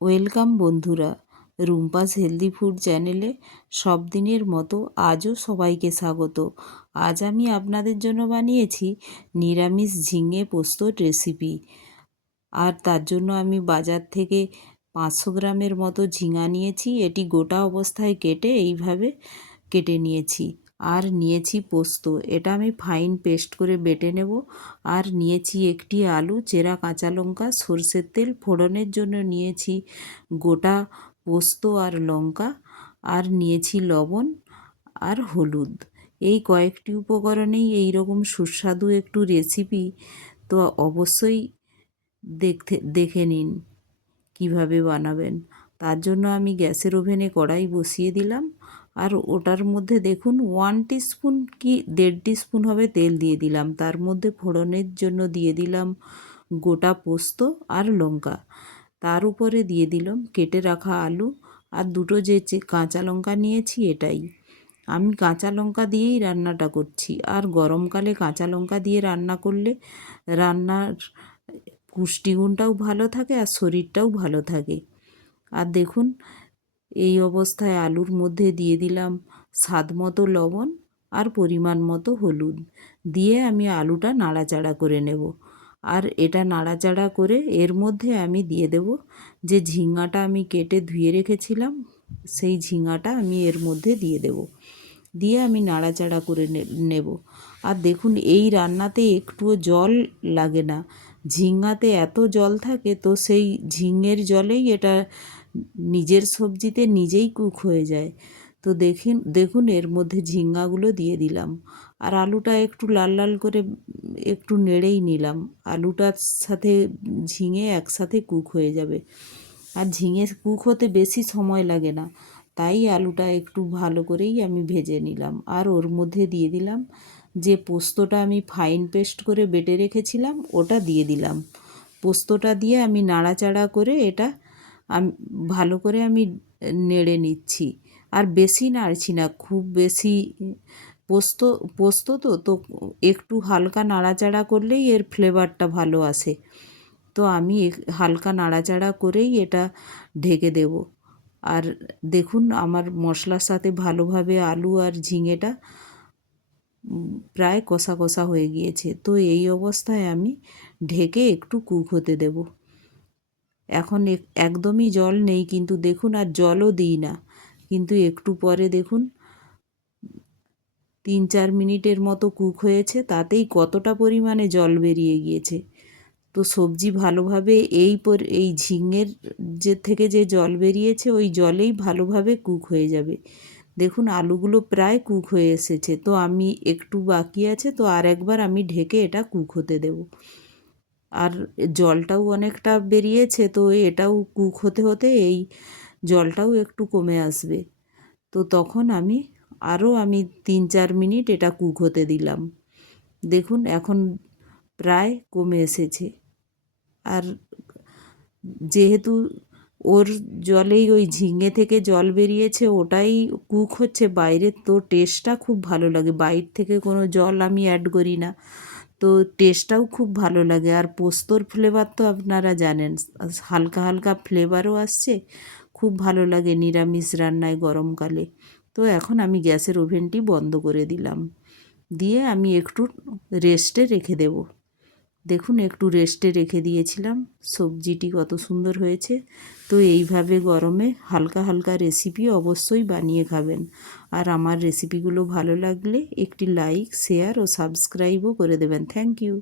Welcome বন্ধুরা, Rumpa's healthy food চ্যানেলে সব দিনের মতো আজও সবাইকে স্বাগত। আজ আমি আপনাদের জন্য বানিয়েছি নিরামিষ ঝিঙে পোস্তর রেসিপি। আর তার জন্য আমি বাজার থেকে 500 গ্রামের মতো ঝিঙা নিয়েছি। এটি গোটা অবস্থায় কেটে এইভাবে কেটে নিয়েছি। আর নিয়েছি পোস্ত, এটা আমি ফাইন পেস্ট করে বেটে নেব। আর নিয়েছি একটি আলু, চেরা কাঁচা লঙ্কা, সরষের তেল, ফোড়নের জন্য নিয়েছি গোটা পোস্ত আর লঙ্কা, আর নিয়েছি লবণ আর হলুদ। এই কয়েকটি উপকরণেই এই রকম সুস্বাদু একটু রেসিপি। তো অবশ্যই দেখে নিন কিভাবে বানাবেন। তার জন্য আমি গ্যাসের ওভেনে কড়াই বসিয়ে দিলাম। আর ওটার মধ্যে দেখুন 1 টিস্পুন কি 1.5 টিস্পুন হবে তেল দিয়ে দিলাম। তার মধ্যে ফোড়নের জন্য দিয়ে দিলাম গোটা পোস্ত আর লঙ্কা। তার উপরে দিয়ে দিলাম কেটে রাখা আলু আর দুটো যে কাঁচা লঙ্কা নিয়েছি এটাই। আমি কাঁচা লঙ্কা দিয়েই রান্নাটা করছি। আর গরমকালে কাঁচা লঙ্কা দিয়ে রান্না করলে রান্নার পুষ্টিগুণটাও ভালো থাকে আর শরীরটাও ভালো থাকে। আর দেখুন এই অবস্থায় আলুর মধ্যে দিয়ে দিলাম স্বাদ মতো লবণ আর পরিমাণ মতো হলুদ দিয়ে আমি আলুটা নাড়াচাড়া করে নেব। আর এটা নাড়াচাড়া করে এর মধ্যে আমি দিয়ে দেব যে ঝিঙাটা আমি কেটে ধুয়ে রেখেছিলাম, সেই ঝিঙাটা আমি এর মধ্যে দিয়ে দেব। দিয়ে আমি নাড়াচাড়া করে নেব। আর দেখুন এই রান্নাতে একটুও জল লাগে না, ঝিঙাতে এত জল থাকে, তো সেই ঝিঙের জলেই এটা নিজের সবজিতে নিজেই কুক হয়ে যায়। তো দেখুন এর মধ্যে ঝিঙাগুলো দিয়ে দিলাম। আর আলুটা একটু লাল লাল করে একটু নেড়েই নিলাম। আলুটার সাথে ঝিঙে একসাথে কুক হয়ে যাবে। আর ঝিঙে কুক হতে বেশি সময় লাগে না, তাই আলুটা একটু ভালো করেই আমি ভেজে নিলাম। আর ওর মধ্যে দিয়ে দিলাম যে পোস্তটা আমি ফাইন পেস্ট করে বেটে রেখেছিলাম, ওটা দিয়ে দিলাম। পোস্তটা দিয়ে আমি নাড়াচাড়া করে এটা ভালো করে আমি নেড়ে নিচ্ছি। আর বেশি নাড়ছি না, খুব বেশি পোস্ত পোস্ত তো তো একটু হালকা নাড়াচাড়া করলেই এর ফ্লেভারটা ভালো আসে। তো আমি হালকা নাড়াচাড়া করেই এটা ঢেকে দেব। আর দেখুন আমার মশলার সাথে ভালোভাবে আলু আর ঝিঙেটা প্রায় কষা কষা হয়ে গিয়েছে। তো এই অবস্থায় আমি ঢেকে একটু কুক হতে দেব। এখন একদমই জল নেই, কিন্তু দেখুন আর জলও দিই না, কিন্তু একটু পরে দেখুন 3-4 মিনিটের মতো কুক হয়েছে, তাতেই কতটা পরিমাণে জল বেরিয়ে গিয়েছে। তো সবজি ভালোভাবে এই ঝিঙের থেকে যে জল বেরিয়েছে ওই জলেই ভালোভাবে কুক হয়ে যাবে। দেখুন আলুগুলো প্রায় কুক হয়ে এসেছে, তো আমি একটু বাকি আছে, তো আর একবার আমি ঢেকে এটা কুক হতে দেব। আর জলটাও অনেকটা বেরিয়েছে, তো এটাও কুক হতে হতে এই জলটাও একটু কমে আসবে। তো তখন আমি 3-4 মিনিট এটা কুক হতে দিলাম। দেখুন এখন প্রায় কমে এসেছে। আর যেহেতু ওর জলেই ওই ঝিঙে থেকে জল বেরিয়েছে, ওটাই কুক হচ্ছে বাইরে, তো টেস্টটা খুব ভালো লাগে। বাইরে থেকে কোনো জল আমি অ্যাড করি না, তো টেস্টটাও খুব ভালো লাগে। আর পোস্তর ফ্লেভার তো আপনারা জানেন, হালকা হালকা ফ্লেভারও আসছে, খুব ভালো লাগে নিরামিষ রান্নায় গরমকালে। তো এখন আমি গ্যাসের ওভেনটি বন্ধ করে দিলাম, দিয়ে আমি একটু রেস্টে রেখে দেব। দেখুন একটু রেস্টে রেখে দিয়েছিলাম, সবজিটি কত সুন্দর হয়েছে। তো এইভাবে গরমে হালকা হালকা রেসিপি অবশ্যই বানিয়ে খাবেন। আর আমার রেসিপিগুলো ভালো লাগলে একটি লাইক, শেয়ার ও সাবস্ক্রাইবও করে দেবেন। Thank you.